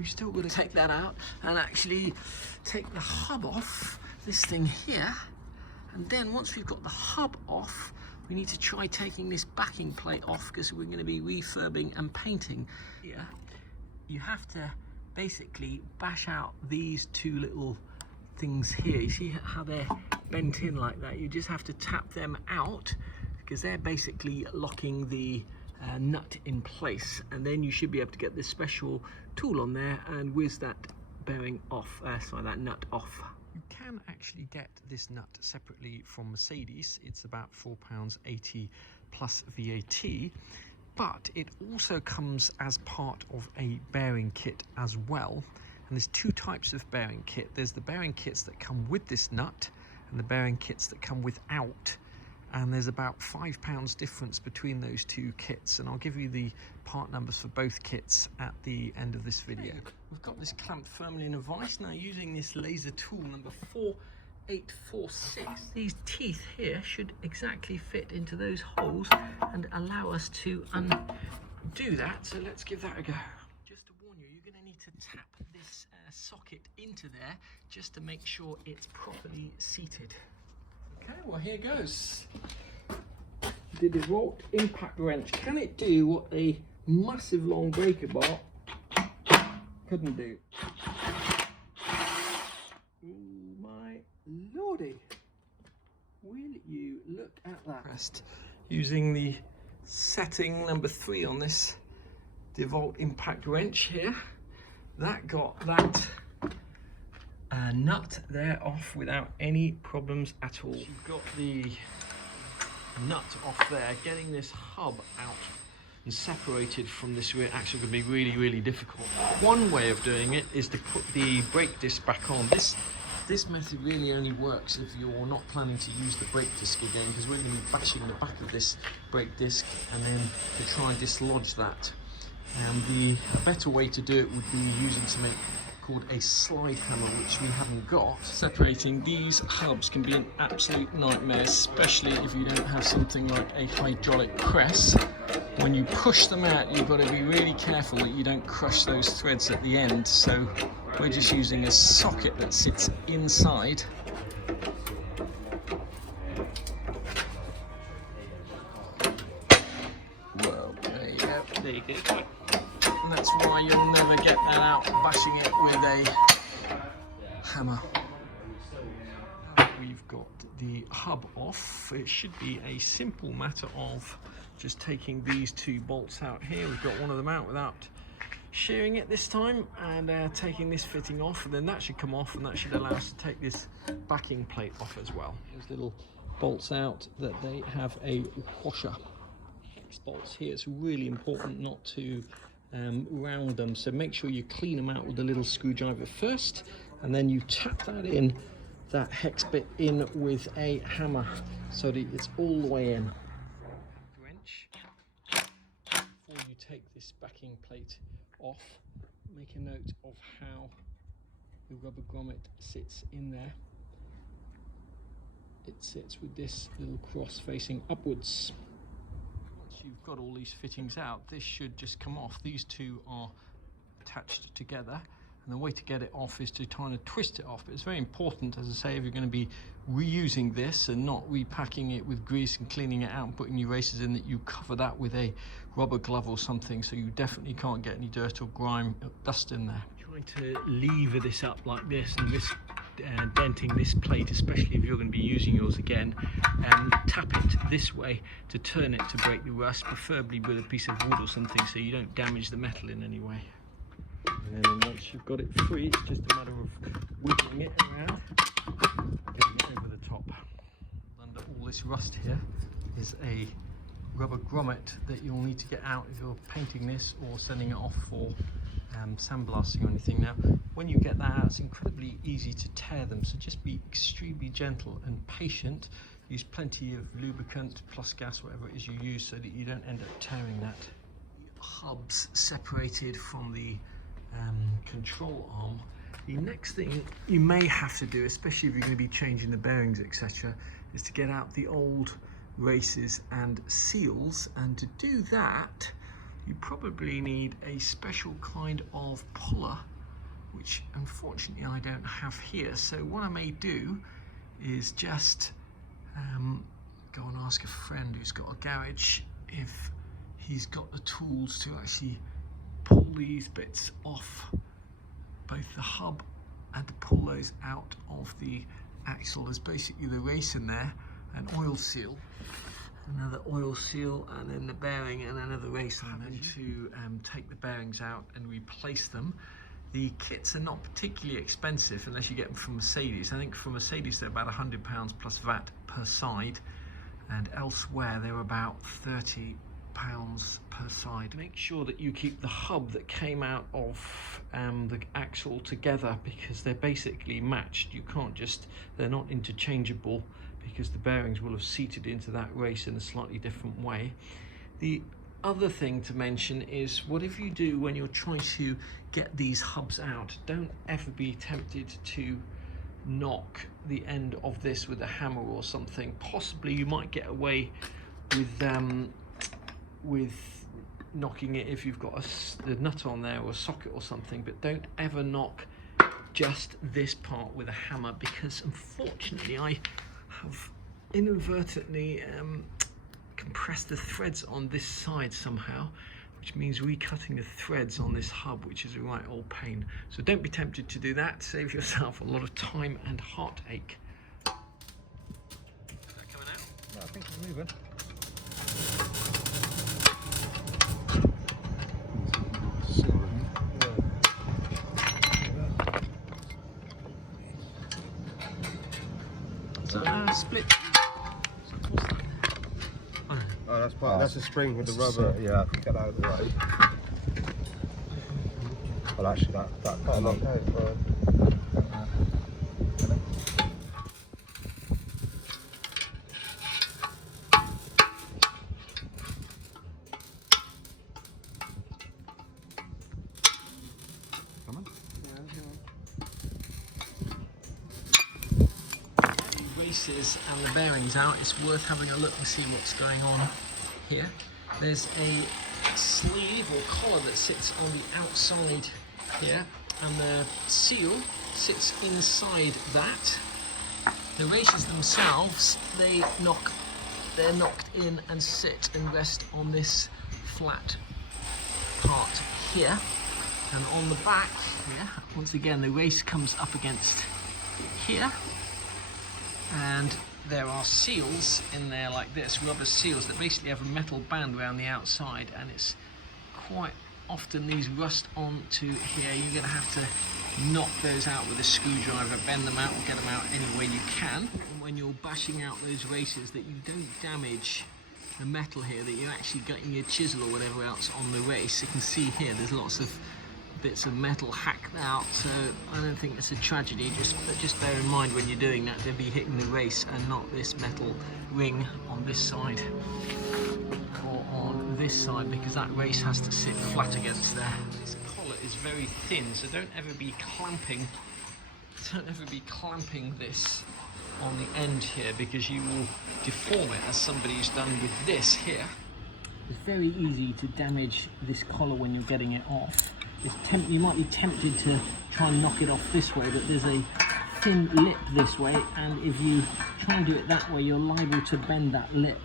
we've still got to take that out and actually take the hub off this thing here. And then once we've got the hub off, we need to try taking this backing plate off because we're going to be refurbing and painting. Here, you have to basically bash out these two little things here. You see how they're bent in like that? You just have to tap them out because they're basically locking the nut in place, and then you should be able to get this special tool on there and whiz that bearing off, that nut off. You can actually get this nut separately from Mercedes. It's about £4.80 plus VAT, but it also comes as part of a bearing kit as well. And there's two types of bearing kit. There's the bearing kits that come with this nut and the bearing kits that come without. And there's about £5 difference between those two kits, and I'll give you the part numbers for both kits at the end of this video. We've got this clamped firmly in a vise. Now, using this laser tool number 4846, these teeth here should exactly fit into those holes and allow us to undo that. So let's give that a go. Just to warn you, you're going to need to tap this socket into there just to make sure it's properly seated. Okay, well, here goes. The DeWalt impact wrench. Can it do what a massive long breaker bar couldn't do? Oh my lordy. Will you look at that? Using the setting number 3 on this DeWalt impact wrench here, that got that nut there off without any problems at all. You've got the nut off there. Getting this hub out and separated from this rear axle can be really, really difficult. One way of doing it is to put the brake disc back on. This method really only works if you're not planning to use the brake disc again, because we're going to be bashing the back of this brake disc and then to try and dislodge that. The better way to do it would be using something called a slide hammer, which we haven't got. Separating these hubs can be an absolute nightmare, especially if you don't have something like a hydraulic press. When you push them out, you've got to be really careful that you don't crush those threads at the end. So we're just using a socket that sits inside. Well, there you go. There you go. And that's why you'll never get that out bashing it with a hammer. We've got the hub off. It should be a simple matter of just taking these two bolts out here. We've got one of them out without shearing it this time, and taking this fitting off, and then that should come off, and that should allow us to take this backing plate off as well. Those little bolts out, that they have a washer. Hex bolts here, it's really important not to round them, so make sure you clean them out with a little screwdriver first, and then you tap that hex bit in with a hammer so that it's all the way in. Wrench. Before you take this backing plate off, make a note of how the rubber grommet sits in there. It sits with this little cross facing upwards. You've got all these fittings out, this should just come off. These two are attached together, and the way to get it off is to kind of twist it off. But it's very important, as I say, if you're going to be reusing this and not repacking it with grease and cleaning it out and putting new racers in, that you cover that with a rubber glove or something, so you definitely can't get any dirt or grime or dust in there. Trying to lever this up like this, and this denting this plate, especially if you're going to be using yours again, and tap it this way to turn it to break the rust, preferably with a piece of wood or something, so you don't damage the metal in any way. And then once you've got it free, it's just a matter of wiggling it around, getting it over the top. Under all this rust here is a rubber grommet that you'll need to get out if you're painting this or sending it off for sandblasting or anything. Now, when you get that out, it's incredibly easy to tear them, so just be extremely gentle and patient. Use plenty of lubricant plus gas, whatever it is you use, so that you don't end up tearing that. The hubs separated from the control arm. The next thing you may have to do, especially if you're going to be changing the bearings, etc., is to get out the old races and seals, and to do that you probably need a special kind of puller, which unfortunately I don't have here. So what I may do is just go and ask a friend who's got a garage if he's got the tools to actually pull these bits off both the hub and to pull those out of the axle. There's basically the race in there, an oil seal, another oil seal, and then the bearing and another race, and then to take the bearings out and replace them. The kits are not particularly expensive unless you get them from Mercedes. I think from Mercedes they're about £100 plus VAT per side, and elsewhere they're about £30 per side. Make sure that you keep the hub that came out of the axle together, because they're basically matched. You can't just, they're not interchangeable, because the bearings will have seated into that race in a slightly different way. The other thing to mention is, whatever you do when you're trying to get these hubs out, don't ever be tempted to knock the end of this with a hammer or something. Possibly you might get away with knocking it if you've got a nut on there or a socket or something, but don't ever knock just this part with a hammer, because unfortunately I have inadvertently compressed the threads on this side somehow, which means recutting the threads on this hub, which is a right old pain. So don't be tempted to do that. Save yourself a lot of time and heartache. Is that coming out? No, I think it's moving. Split. Oh, that's part. That's a spring with the rubber. Yeah, I can get that out of the way. Well, actually, that part not okay. Come on. Races and the bearings out, it's worth having a look and see what's going on here. There's a sleeve or collar that sits on the outside here, and the seal sits inside that. The races themselves, they're knocked in and sit and rest on this flat part here, and on the back here, once again the race comes up against here, and there are seals in there like this, rubber seals that basically have a metal band around the outside, and it's quite often these rust onto here. You're going to have to knock those out with a screwdriver, bend them out or get them out any way you can. And when you're bashing out those races, that you don't damage the metal here, that you're actually getting your chisel or whatever else on the race. You can see here there's lots of bits of metal hacked out, so I don't think it's a tragedy. Just bear in mind when you're doing that to be hitting the race and not this metal ring on this side or on this side, because that race has to sit flat against there. This collar is very thin, so don't ever be clamping this on the end here, because you will deform it as somebody's done with this here. It's very easy to damage this collar when you're getting it off. You might be tempted to try and knock it off this way, but there's a thin lip this way, and if you try and do it that way, you're liable to bend that lip.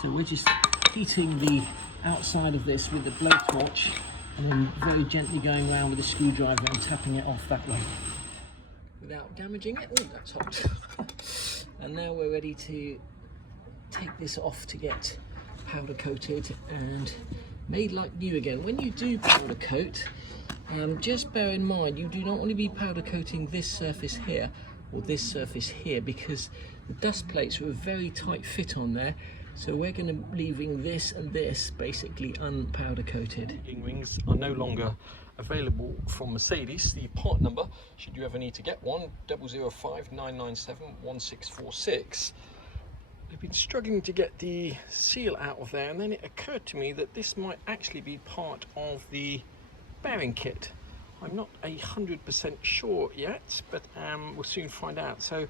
So we're just heating the outside of this with the blowtorch, and then very gently going around with a screwdriver and tapping it off that way without damaging it. Oh, that's hot. And now we're ready to take this off to get powder coated and made like new again. When you do powder coat, just bear in mind you do not want to be powder coating this surface here or this surface here, because the dust plates are a very tight fit on there. So we're going to leaving this and this basically unpowder coated. Rings are no longer available from Mercedes. The part number, should you ever need to get one, 005 997 1646. I've been struggling to get the seal out of there, and then it occurred to me that this might actually be part of the bearing kit. I'm not 100% sure yet, but we'll soon find out. So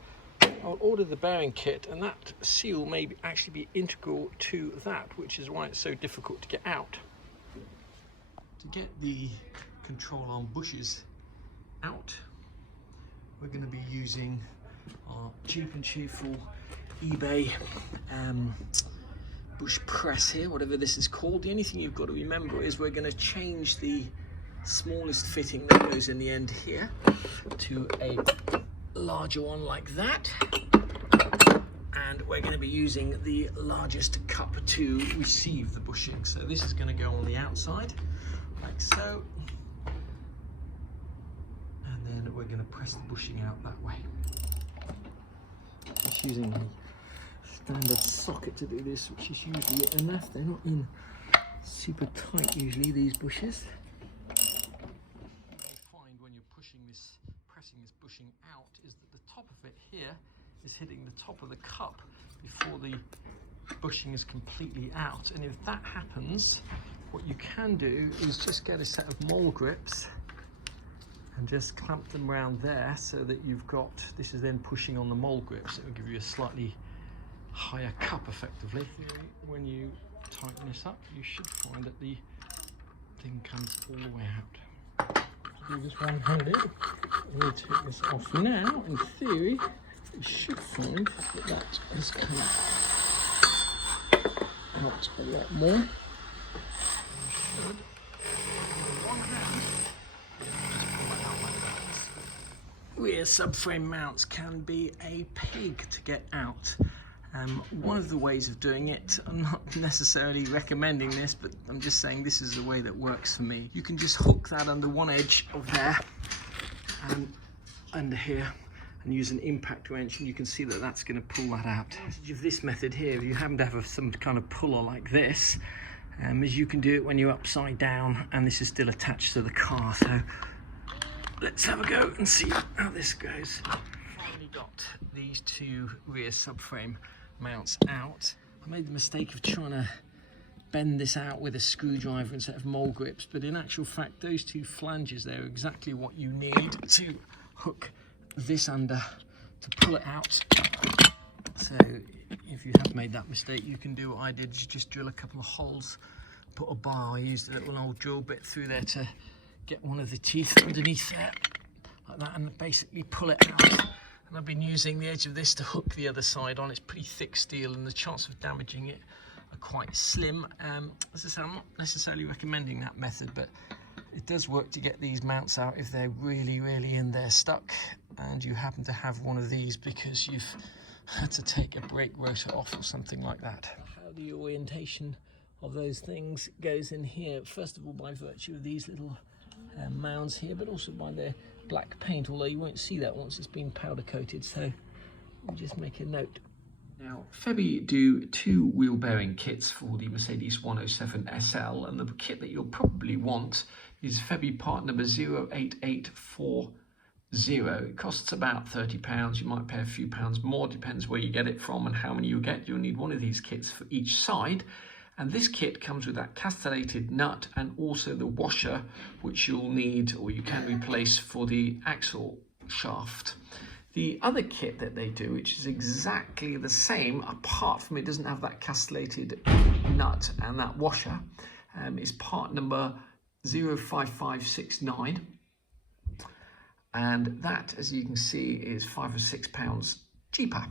I'll order the bearing kit, and that seal may actually be integral to that, which is why it's so difficult to get out. To get the control arm bushes out, we're going to be using our cheap and cheerful eBay bush press here, whatever this is called. The only thing you've got to remember is we're going to change the smallest fitting that goes in the end here to a larger one like that, and we're going to be using the largest cup to receive the bushing. So this is going to go on the outside like so, and then we're going to press the bushing out that way. Just using a standard socket to do this, which is usually enough. They're not in super tight usually, these bushes. When you're pressing this bushing out, is that the top of it here is hitting the top of the cup before the bushing is completely out. And if that happens, what you can do is just get a set of mole grips and just clamp them around there so that you've got, this is then pushing on the mole grips. It will give you a slightly higher cup effectively. When you tighten this up, you should find that the thing comes all the way out. Do this one-handed. We'll take this off now. In theory, you should find that that has come out a lot more. You should. With one hand, just pull it out like that. Rear subframe mounts can be a pig to get out. One of the ways of doing it, I'm not necessarily recommending this, but I'm just saying this is the way that works for me. You can just hook that under one edge of there and under here and use an impact wrench, and you can see that that's going to pull that out. The advantage of this method here, if you happen to have some kind of puller like this, is you can do it when you're upside down and this is still attached to the car. So let's have a go and see how this goes. Finally got these two rear subframe mounts out. I made the mistake of trying to bend this out with a screwdriver instead of mole grips, but in actual fact those two flanges there are exactly what you need to hook this under to pull it out. So if you have made that mistake, you can do what I did, is just drill a couple of holes, put a bar. I used a little old drill bit through there to get one of the teeth underneath there like that and basically pull it out. And I've been using the edge of this to hook the other side on. It's pretty thick steel and the chance of damaging it are quite slim. As I say, I'm not necessarily recommending that method, but it does work to get these mounts out if they're really in there stuck and you happen to have one of these because you've had to take a brake rotor off or something like that. How the orientation of those things goes in here, first of all by virtue of these little mounds here, but also by their black paint, although you won't see that once it's been powder coated, so we'll just make a note. Now, Febi do two wheel bearing kits for the Mercedes 107 SL, and the kit that you'll probably want is Febi part number 08840. It costs about £30. You might pay a few pounds more, depends where you get it from and how many you get. You'll need one of these kits for each side. And this kit comes with that castellated nut and also the washer, which you'll need or you can replace for the axle shaft. The other kit that they do, which is exactly the same, apart from it doesn't have that castellated nut and that washer, is part number 05569. And that, as you can see, is £5 or £6 cheaper.